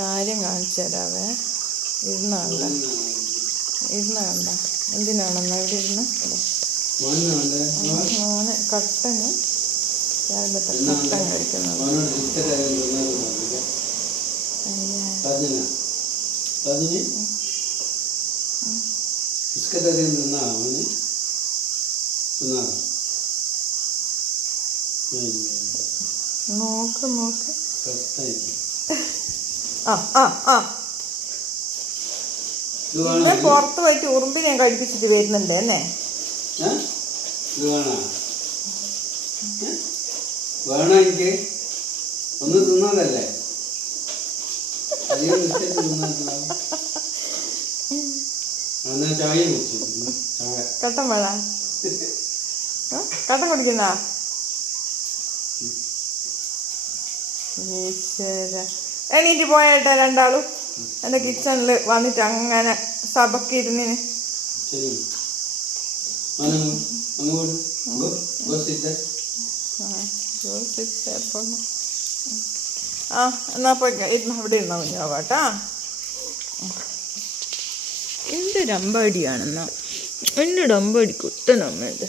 കാര്യം കാണിച്ചു തരാവേ. ഇരുന്ന് കണ്ട എന്തിനാണെന്നാ ഇവിടെ ഇരുന്ന് മോന് കട്ടന് രാവിലത്തെ കട്ടൻ കഴിക്കുന്നത്. നോക്ക് പിന്നെ പുറത്ത് പോയിട്ട് ഉറുമ്പിനെ കഴിപ്പിച്ചിട്ട് വരുന്നുണ്ട് എന്നെ. വേണോ എനിക്ക് ഒന്ന് തിന്നതല്ലേ ചായ കട്ടൻ വേണ കട്ടൻ കുടിക്കുന്ന ഈശ്വര. എണീറ്റ് പോയേട്ടെ രണ്ടാളും. എൻ്റെ കിച്ചണിൽ വന്നിട്ട് അങ്ങനെ സബക്കിരുന്നിന്. എന്നാ പോയി ഇവിടെ ഇരുന്നാ കുഞ്ഞാവാട്ടാ. എന്തൊരു അമ്പാടിയാണെന്നാ എന്നോട് അമ്പാടി കുത്തനമ്മ ഇത്.